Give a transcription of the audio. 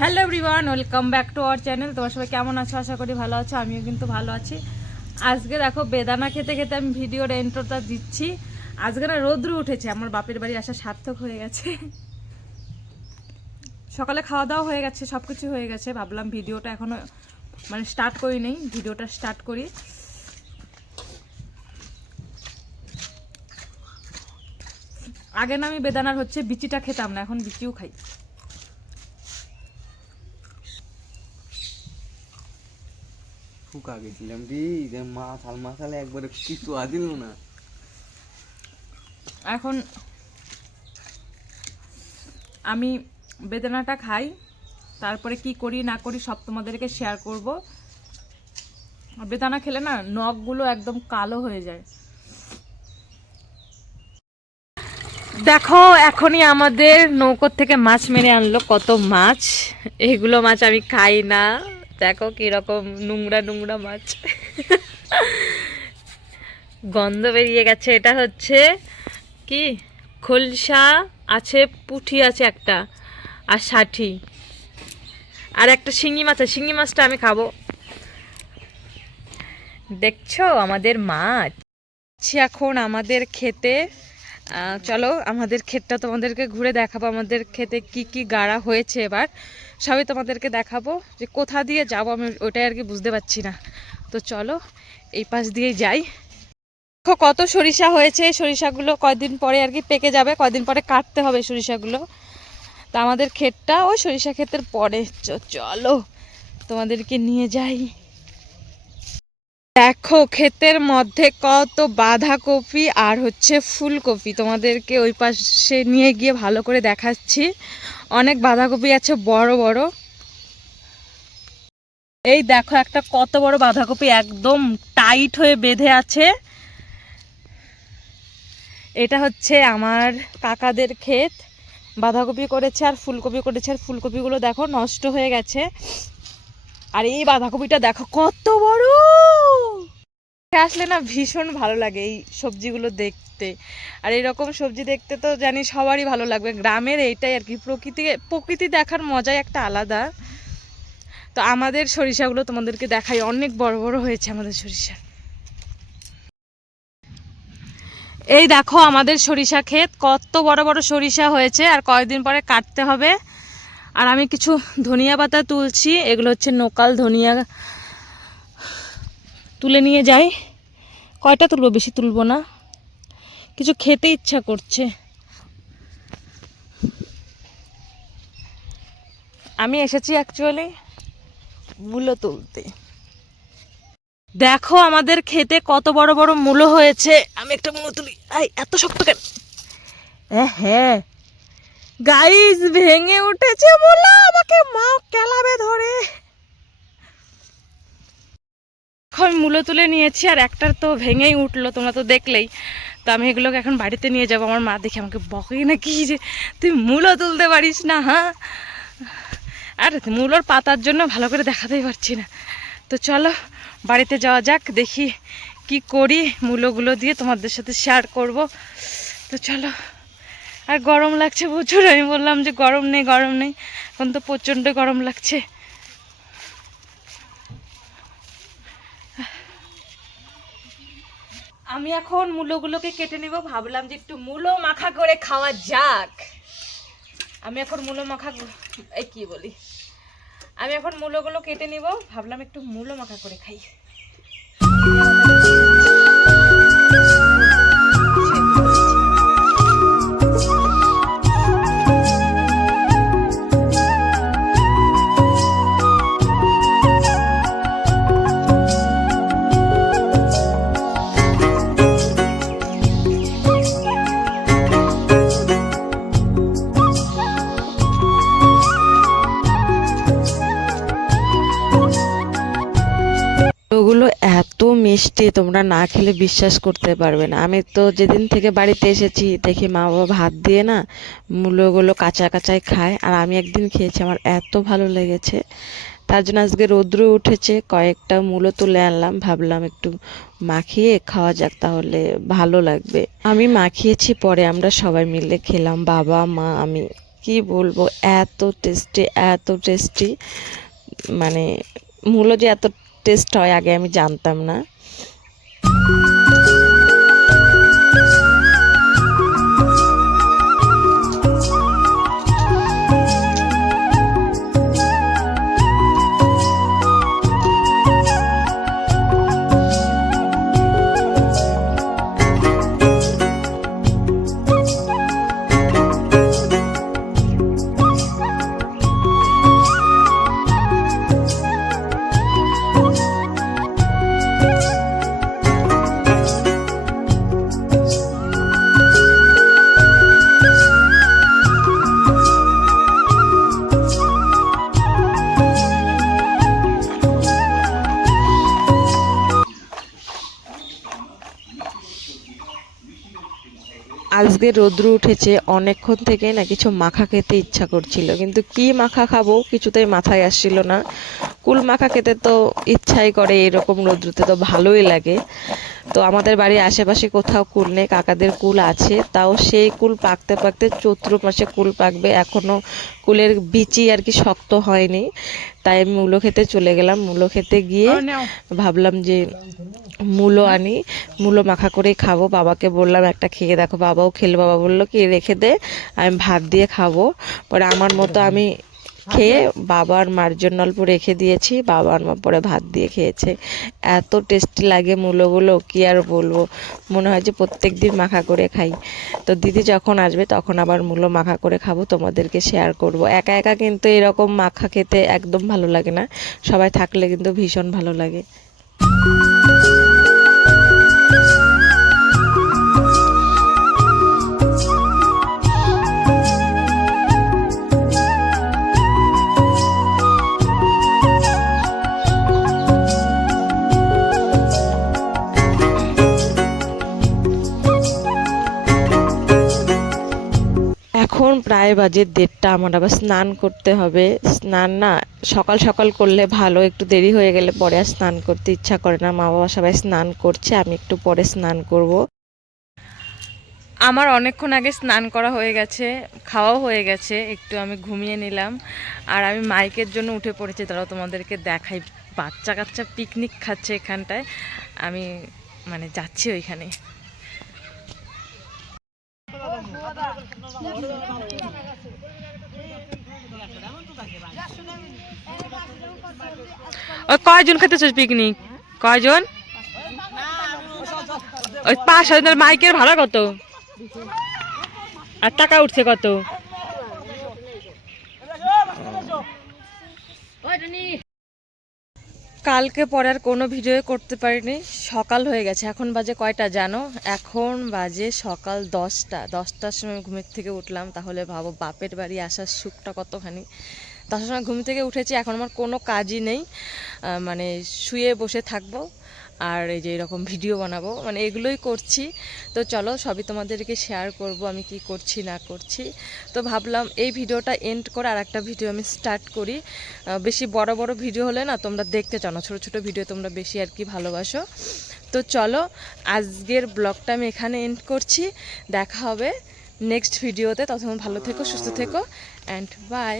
Hello everyone welcome back to our channel তোমার সবাই কেমন আছো? আশা করি ভালো আছো, আমিও কিন্তু ভালো আছি। আজকে দেখো, বেদানা খেতে খেতে আমি ভিডিওর এন্ট্রোটা দিচ্ছি। আজকে না রোদ্রু উঠেছে, আমার বাপের বাড়ি আসা সার্থক হয়ে গেছে। সকালে খাওয়া দাওয়া হয়ে গেছে সব কিছু হয়ে গেছে। ভাবলাম ভিডিওটা এখনও মানে স্টার্ট করি নেই, ভিডিওটা স্টার্ট করি। আগে না আমি বেদানার হচ্ছে বিচিটা খেতাম না, এখন বিচিও খাই। ফুকা গেছিলাম রে মাথাল মাথালে একবারে কিছু আদিল না। এখন আমি বেদানাটা খাই, তারপরে কি করি না করি সব তোমাদেরকে শেয়ার করব। বেদানা খেলে না নখগুলো একদম কালো হয়ে যায়। দেখো, এখনই আমাদের নৌকোর থেকে মাছ মেরে আনলো, কত মাছ। এগুলো মাছ আমি খাই না। দেখো কীরকম নোংরা নোংরা মাছ। গন্ধ বেরিয়ে গেছে। এটা হচ্ছে কি? খোলসা আছে পুঁটি আছে একটা আর ষাঠি। আর একটা শিঙি মাছ আছে। শিঙি মাছটা আমি খাব। দেখছ? আমাদের মাছ। এখন আমাদের খেতে। চলো আমাদের ক্ষেতটা তোমাদেরকে ঘুরে দেখাবো। আমাদের খেতে কি কি গাড়া হয়েছে এবার। সবই তোমাদেরকে দেখাবো যে কোথা দিয়ে যাব আমি ওটাই আর কি বুঝতে পারছি না। তো চলো, এই পাশ দিয়েই যাই। দেখো কত সরিষা হয়েছে সরিষাগুলো কয়দিন পরে আর কি পেকে যাবে, কয়দিন পরে কাটতে হবে সরিষাগুলো। তা আমাদের ক্ষেতটা ওই সরিষা ক্ষেতের পরে। চলো, তোমাদেরকে নিয়ে যাই। দেখো, ক্ষেতের মধ্যে কত বাঁধাকপি আর হচ্ছে ফুলকপি। তোমাদেরকে ওই পাশে নিয়ে গিয়ে ভালো করে দেখাচ্ছি। অনেক বাঁধাকপি আছে, বড় বড়। এই দেখো, একটা কত বড় বাঁধাকপি, একদম টাইট হয়ে বেঁধে আছে। এটা হচ্ছে আমার কাকাদের ক্ষেত। বাঁধাকপি করেছে আর ফুলকপি করেছে, আর ফুলকপিগুলো দেখো নষ্ট হয়ে গেছে। আর এই বাঁধাকপিটা দেখো কত বড়! আসলে না ভীষণ ভালো লাগে এই সবজিগুলো দেখতে। আর এরকম সবজি দেখতে তো জানি সবারই ভালো লাগবে। গ্রামের এইটাই আর কি, প্রকৃতি প্রকৃতি দেখার মজাই একটা আলাদা। তো আমাদের সরিষাগুলো তোমাদেরকে দেখাই, অনেক বড় বড় হয়েছে আমাদের সরিষা। এই দেখো আমাদের সরিষা ক্ষেত, কত বড় বড় সরিষা হয়েছে আর কয়েকদিন পরে কাটতে হবে। আর আমি কিছু ধনিয়া পাতা তুলছি, এগুলো হচ্ছে নোকাল ধনিয়া। তুলে নিয়ে যাই। কয়টা তুলবো? বেশি তুলবো না। কিছু খেতে ইচ্ছা করছে। আমি এসেছি অ্যাকচুয়ালি মূলো তুলতে। দেখো আমাদের খেতে কত বড় বড় মূলো হয়েছে। আমি একটা মূলো তুলি। এত শক্ত কেন? এ হ্যাঁ গাইস ভেঙে উঠেছে মূলো আমাকে মা কেলাবে ধরে। এখন মূলো তুলে নিয়েছি আর একটার তো ভেঙেই উঠল, তোমরা তো দেখলেই। তো আমি এগুলোকে এখন বাড়িতে নিয়ে যাব। আমার মা দেখে আমাকে বকেই না কি যে, তুই মূলো তুলতে পারিস না হ্যাঁ আর মূলোর পাতার জন্য ভালো করে দেখাতেই পারছি না। তো চলো, বাড়িতে যাওয়া যাক, দেখি কি করি, মূলোগুলো দিয়ে তোমাদের সাথে শেয়ার করব। তো চলো। আর গরম লাগছে প্রচুর, আমি বললাম যে গরম নেই গরম নেই। এখন তো প্রচণ্ড গরম লাগছে। আমি এখন মূলোগুলোকে কেটে নিব, ভাবলাম যে একটু মূলো মাখা করে খাওয়া যাক। আমি এখন মূলো মাখা এই কি বলি? আমি এখন মূলোগুলো কেটে নিব, ভাবলাম একটু মূলো মাখা করে খাই। তোমরা না খেলে বিশ্বাস করতে পারবে না। আমি তো যেদিন থেকে বাড়িতে এসেছি, দেখি মা বাবা ভাত দিয়ে না মূলোগুলো কাঁচা কাঁচাই খায়, আর আমি একদিন খেয়েছি, আমার এত ভালো লেগেছে। তার জন্য আজকে রৌদ্র উঠেছে, কয়েকটা মূলো তুলে আনলাম, ভাবলাম একটু মাখিয়ে খাওয়া যাক, তাহলে ভালো লাগবে। আমি মাখিয়েছি, পরে আমরা সবাই মিলে খেলাম, বাবা, মা, আমি। কি বলব, এত টেস্টি এত টেস্টি। মানে মূলো যে এত টেস্ট হয়, আগে আমি জানতাম না। Thank you. আজকে রৌদ্র উঠেছে অনেকক্ষণ থেকে না কিছু মাখা খেতে ইচ্ছা করছিল। কিন্তু কি মাখা খাব কিছুতেই মাথায় আসছিল না। কুল মাখা খেতে তো ইচ্ছাই করে এরকম রৌদ্রতে তো ভালোই লাগে। তো আমাদের বাড়ির আশেপাশে কোথাও কুল নেই কাকাদের কুল আছে। তাও সেই কুল পাকতে পাকতে চৈত্র মাসে কুল পাকবে। এখনও কুলের বিচি আর কি শক্ত হয়নি। তাই আমি মূলো খেতে চলে গেলাম। মূলো খেতে গিয়ে ভাবলাম যে মূলো আনি, মূলো মাখা করেই খাব। বাবাকে বললাম, একটা খেয়ে দেখো, বাবাও খেলো বাবা বলল, কি, রেখে দে, আমি ভাত দিয়ে খাব। পরে আমার মতো আমি খেয়ে বাবার মার জন্য অল্প রেখে দিয়েছি। বাবা আর মা পরে ভাত দিয়ে খেয়েছে। এত টেস্টি লাগে মূলোগুলো, কি আর বলব? মনে হয় যে প্রত্যেক দিন মাখা করে খাই। তো দিদি যখন আসবে, তখন আবার মূলো মাখা করে খাব, তোমাদেরকে শেয়ার করব। একা একা কিন্তু এরকম মাখা খেতে একদম ভালো লাগে না। সবাই থাকলে কিন্তু ভীষণ ভালো লাগে। প্রায় বাজে দেড়টা আমার আবার স্নান করতে হবে। স্নান না, সকাল সকাল করলে ভালো, একটু দেরি হয়ে গেলে পরে আর স্নান করতে ইচ্ছা করে না। মা বাবা সবাই স্নান করছে, আমি একটু পরে স্নান করব। আমার অনেকক্ষণ আগে স্নান করা হয়ে গেছে, খাওয়াও হয়ে গেছে, একটু আমি ঘুমিয়ে নিলাম। আর আমি মাইকের জন্য উঠে পড়েছি তারাও তোমাদেরকে দেখাই। বাচ্চা কাচ্চা পিকনিক খাচ্ছে এখানটায়, আমি মানে যাচ্ছি ওইখানে ওই কয়জন খেতেছিস পিকনিক কয়জন? ওই পাঁচ হাজার মাইকের ভাড়া কত? আর টাকা উঠছে কত? কালকে পরে আর কোনো ভিডিও করতে পারিনি। সকাল হয়ে গেছে, এখন বাজে কয়টা জানো? এখন বাজে সকাল দশটা। দশটার সময় ঘুমের থেকে উঠলাম, তাহলে ভাবো বাপের বাড়ি আসার সুখটা কতখানি। দশটার সময় ঘুম থেকে উঠেছি, এখন আমার কোনো কাজই নেই। মানে শুয়ে বসে থাকব। আর এই যে এরকম ভিডিও বানাবো মানে এগুলোই করছি। তো চলো সবই তোমাদেরকে শেয়ার করব, আমি কি করছি, না করছি। তো ভাবলাম এই ভিডিওটা এন্ড করে আর একটা ভিডিও আমি স্টার্ট করি। বেশি বড় বড় ভিডিও হলে না তোমরা দেখতে চাও না, ছোটো ছোটো ভিডিও তোমরা বেশি আর কি ভালোবাসো। তো চলো আজকের ব্লগটা আমি এখানে এন্ড করছি। দেখা হবে নেক্সট ভিডিওতে ততক্ষণ ভালো থেকো, সুস্থ থেকো অ্যান্ড বাই